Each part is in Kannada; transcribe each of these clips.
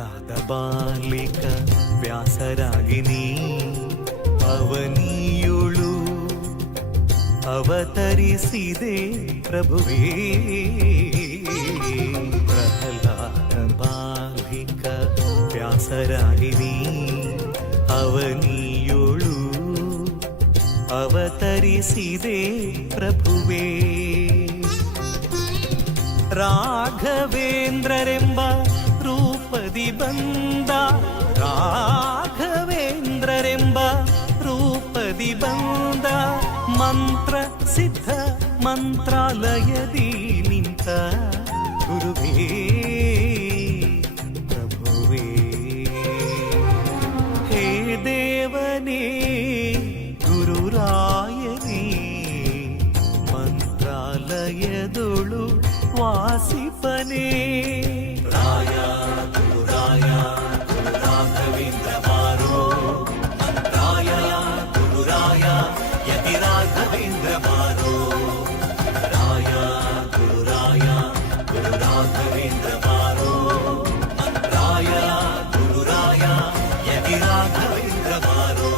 ಪ್ರಹ್ಲಾದ ಬಾಲಿಕ ವ್ಯಾಸರಾಗಿನಿ ಅವನಿಯುಳು ಅವತರಿಸಿದೆ ಪ್ರಭುವೇ. ಪ್ರಹ್ಲಾದ ಬಾಲಿಕ ವ್ಯಾಸರಾಗಿನಿ ಅವನಿಯುಳು ಅವತರಿಸಿದೆ ಪ್ರಭುವೇ. ರಾಘವೇಂದ್ರರೆಂಬ ರೂಪದಿ ಬಂದ, ರಾಘವೇಂದ್ರರೆಂಬ ರೂಪದಿ ಬಂದ, ಮಂತ್ರ ಸಿದ್ಧ ಮಂತ್ರಾಲಯದಿ ನಿಂತ ಗುರುವೇ ಪ್ರಭುವೇ. ಹೇ ದೇವನೇ ಗುರುರಾಯನೇ ಮಂತ್ರಾಲಯದೊಳು ವಾಸಿಪನೇ. ರಾಯ ಗುರುರಾಯ ಗುರು ರಾಘವೇಂದ್ರ ಬಾರೋ, ಮಂತ್ರಾಯ ಗುರುರಾಯ ಯತಿ ರಾಘವೇಂದ್ರ ಬಾರೋ. ರಾಯ ಗುರುರಾಯ ಗುರು ರಾಘವೇಂದ್ರ ಬಾರೋ, ಮಂತ್ರಾಯ ಗುರುರಾಯ ಯತಿ ರಾಘವೇಂದ್ರ ಬಾರೋ.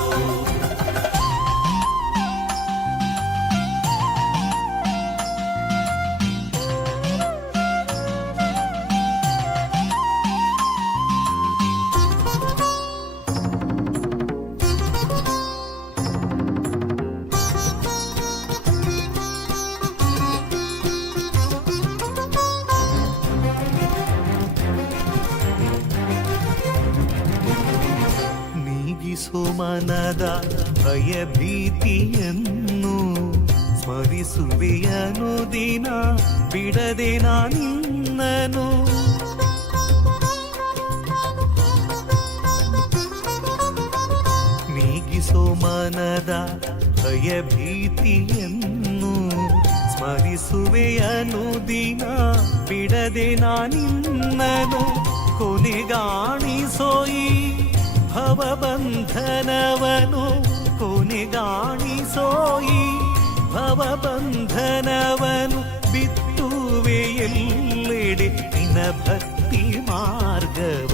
ಮನದ ಭಯಭೀತಿಯನ್ನು ಸ್ಮರಿಸುವೆಯನು ದಿನ ಬಿಡದೆ ನಾನಿನ್ನನು. ನೀಗಿಸೋ ಮನದ ಭಯಭೀತಿಯನ್ನು ಸ್ಮರಿಸುವೆಯನು ದಿನ ಬಿಡದೆ ನಾನಿನ್ನನು. ಕೊನೆಗಾಣಿಸೋಯಿ ಭವಬಂಧನವನು, ಕೊನೆಗಾಣಿಸೋಯಿ ಭವಬಂಧನವನು. ಬಿತ್ತುವೆ ಎಲ್ಲೆಡೆ ನಿನ್ನ ಭಕ್ತಿ ಮಾರ್ಗವ